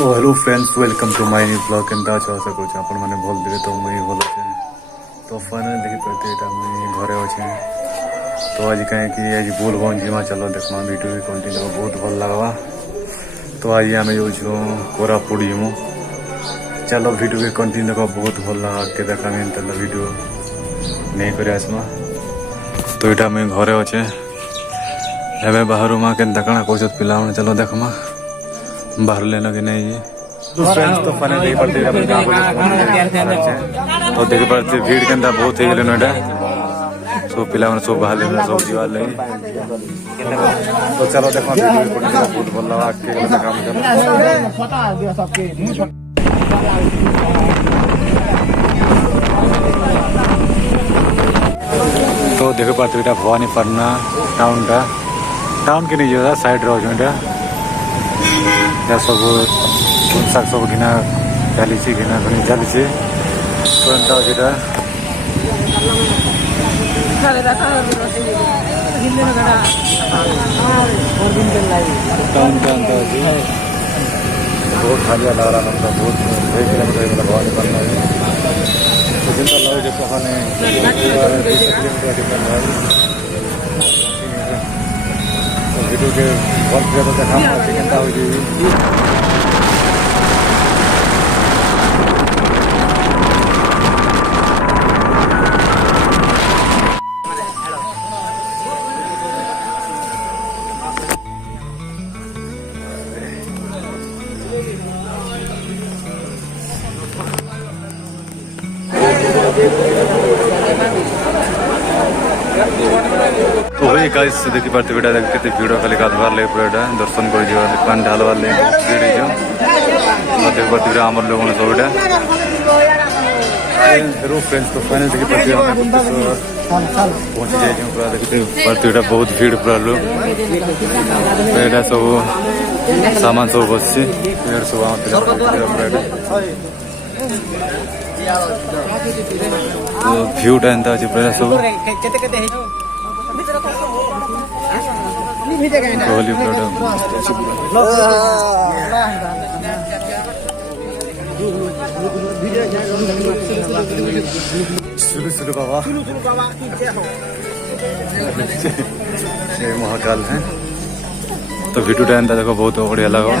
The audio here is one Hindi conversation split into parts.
तो hello friends, welcome to my new blog. केनता अछ आशा करूँ आपण मैंने भल देवे। तो मुझे भल अच्छे। तो फाइनली देखिपे यहाँ मुझे घरे अच्छे। तो आज कहीं आज बोलबम जीमा चलो देखमा वीडियो भी कंटिन्यू बहुत भल लगवा। तो आज आम जो कोरापुट जीमु। चलो वीडियो भी कंटिन्यू का बहुत भल लगा के देखा वीडियो नहीं कर आसमा। तो यहाँ मुझे घरे अच्छे एवं बाहर माँ के कण कौन पिला चलो देखमा बाहर लेना कि नहीं। तो फ्रेंड्स तो फाइनली तो देख पारे भीड़ के बहुत हो गले ना सब पिला सब बाहर लेना सब जीवार लगे। तो चलो देखो बहुत भल लगा तो देख पारे यहाँ भवानीपाटना टाउन के नहीं जाता साइड रोज सब शाक सब घिना चली घिना घिनी चली। तो एंता टाउन का अंत बहुत खालिया लग रहा मतलब बहुत 1 किलोमीटर भवानीपाटना तो जिनका लगे जो कहने 20 किलोमीटर वीडियो के बहुत ज़्यादा देखा चिकनता हो गई। तो वही गाइस देखी पार्टी बेटा देखते भिड़ खाली गाधवार लगे पूरा दर्शन कर पान ढालवार लगे भीड़ देख पार्टी आम लोग सब फ्रेंड्स। तो फाइनल देखी पार्टी पहुँची जाए पूरा देखते पार्टी बहुत भीड़ पूरा लोग यहाँ सब सामान सब बस सब भ्यूटा एंता अच्छे पूरा सब शुरू बाबा महाकाल है। तो वीडियो टाइम देखो बहुत बढ़िया लगा।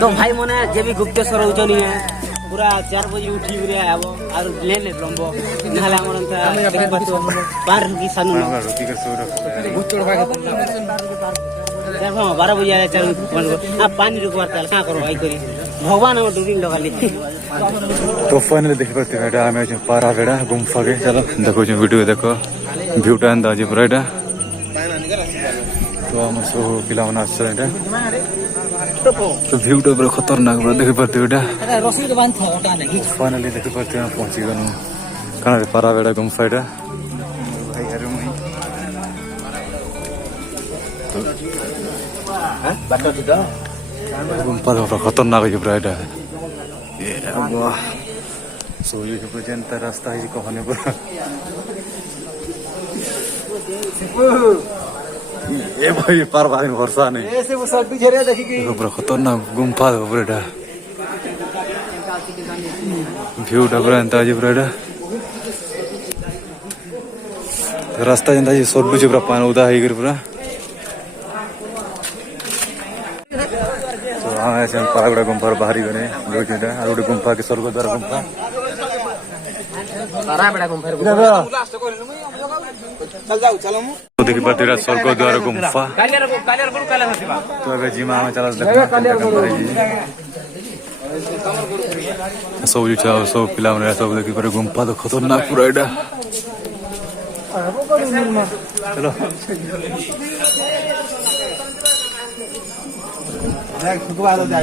तो भाई मने जे भी गुप्तेश्वर उचनी है पूरा 4 बजे उठी रे आबो और लेन लंबो नाले हमर अंत देख पातो पार की सानु रुकी के सोर गुच्चड़ भागे जब हम 12 बजे आए 4 आ पानी रुकवार चल का करो भाई करी भगवान हम डूबिंग लगाली। तो फाइनली देख पाते बेटा हमें पारा बेड़ा गुम्फा के चलो देखो जो वीडियो देखो भ्यूटा अंदाजी पूरा एटा। तो हम सब पिला मना अच्छा एटा तो भ्यूटा पूरा खतरनाक पूरा देख पाते बेटा रस्सी के बांध था ओटा नहीं। फाइनली देख पाते हैं पहुंची गनु कना पारा बेड़ा गुम्फा एटा भाई यार मैं तो बाटा तो गुम्फा पूरा खतरनाक है पूरा एटा। ये वाह सो ये जनता रास्ता है कहने पूरा ये भाई पार भाई भरोसा नहीं ऐसे वो सब पीछे रहे देखी पूरा खतरनाक गुम्फा है पूरा व्यू पूरा एंता जी पूरा रास्ता जनता जी सब कुछ पूरा पानी उदा है पूरा। तो हाँ ऐसे हम पारा गुम्फा बाहरी बने लोग और गुम्फा के स्वर्गद्वार गुम्फा तो देखी पाते स्वर्गद्वार गुम्फा। तो अगर जिमा में चला सब सब पिला सब देखी पारे गुम्फा तो खतरनाक पूरा एटा। चलो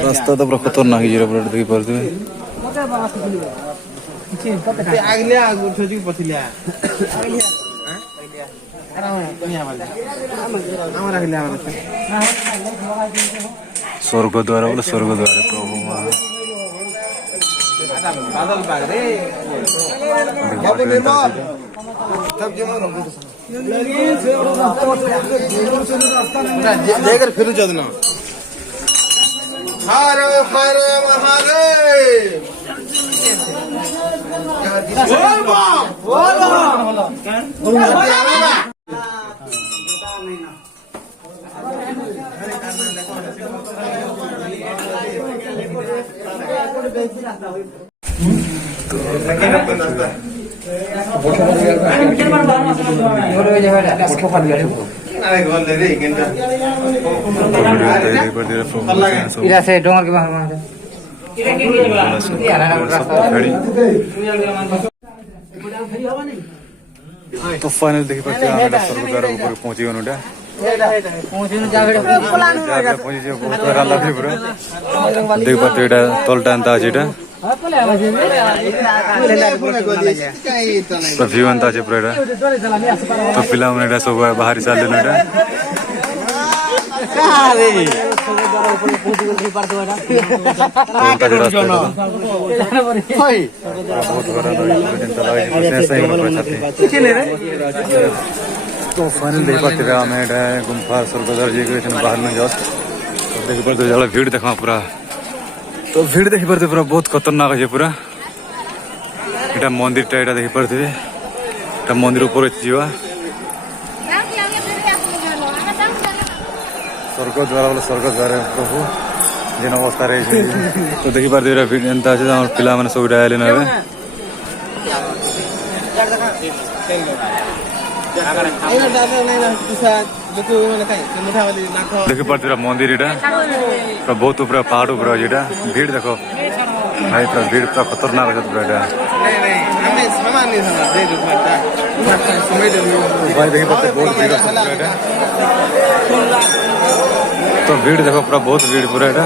रास्ता तो पूरा खतरनाक है पूरा देखी पाते स्वर्गद्वार बोले स्वर्गद्वार प्रभु बादल बाग रे फिर हर हर महादेव इधर से डोंगर के बाहर मारे तो फाइनल देखी पाते हैं हम स्वर्गद्वार ऊपर पहुंची गनुटा पहुंची बहुत बड़ा लगे पूरा देख पाते एटा तलटा अंता अछि एटा तो व्यू अंता अछि पूरा एटा तो पिला मन एटा सब बाहर चले एटा तो फाइनल देख पाते हम गुम्फा स्वर्गद्वार जी के बाहर में जस्ट देख पाते भीड़ देखा पूरा तो भीड़ देखी पाते पूरा बहुत खतरनाक है पूरा एटा मंदिर टा एटा देखी पाते एटा मंदिर ऊपर जीवा स्वर्गद्वार बोले स्वर्गद्वार प्रभु जेन अवस्था रही तो देखी पाते भीड़ एंता अच्छे पिला मैंने सब आए ना देखी पाते मंदिर एटा बहुत पूरा पहाड़ पूरा जेटा भीड़ देखो भाई पूरा भीड़ पूरा खतरनाक है पूरा एटा भाई देखी पाते बहुत भीड़ है तो भीड़ देखो पूरा बहुत भीड़ पूरा एटा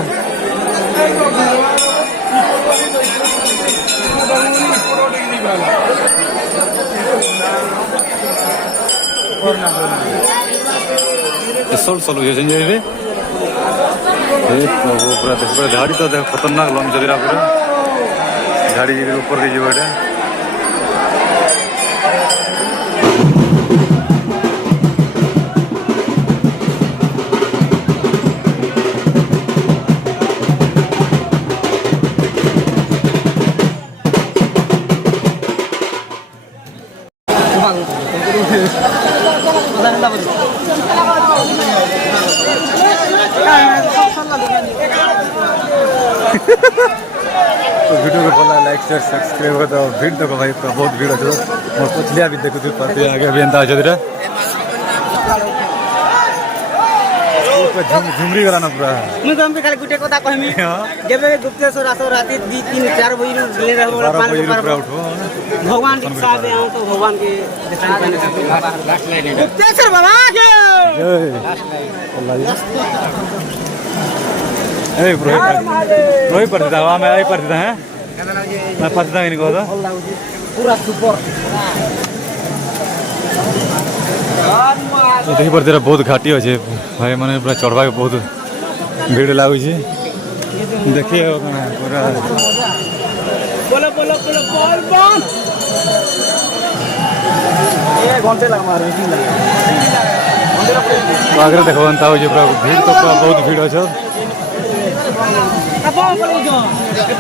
सोल ये संजय प्रभु पूरा देख पूरा झाड़ी तो देखो खतरनाक लम चलेगा पूरा झाड़ी ऊपर के जीव एटा तो वीडियो को बोला लाइक शेयर सब्सक्राइब कर दो भीड़ देखो भाई पूरा बहुत भीड़ अच्छे और कुछ लिया भी देखो पाते आगे अभी एंता अच्छे झुमरी गला ना पूरा मुझे हम खाली गुटे कथा कहमी जब गुप्तेश्वर आसो राती 3-4 बजे ले रहो भगवान के साथ आऊं तो भगवान के गुप्तेश्वर बाबा के ए रोही पड़ता है मैं आई पड़ता है मैं पड़ता नहीं कहता पूरा सुपर तो देखी पड़ते बहुत घाटी अच्छे भाई मैंने पूरा चढ़वा के बहुत भीड़ लगुच देखिए पूरा बोलो बोलो बोलो बोल बोल ये घंटे लगा मारे आगे देखो अंता हो पूरा भीड़ तो पूरा बहुत भीड़ अच्छे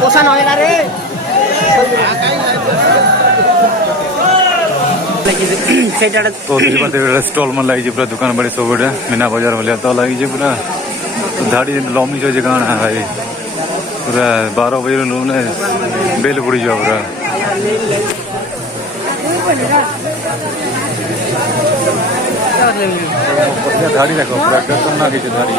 पोषा न रे तो स्टॉल में लगी पूरा दुकान बड़ी सब मीना बाजार वाले तो लगी पूरा तो धाड़ी लंबी जो जगह है भाई पूरा 12 बजे लोग बेल पड़ी जाओ पूरा धाड़ी रखो पूरा खतरनाक धाड़ी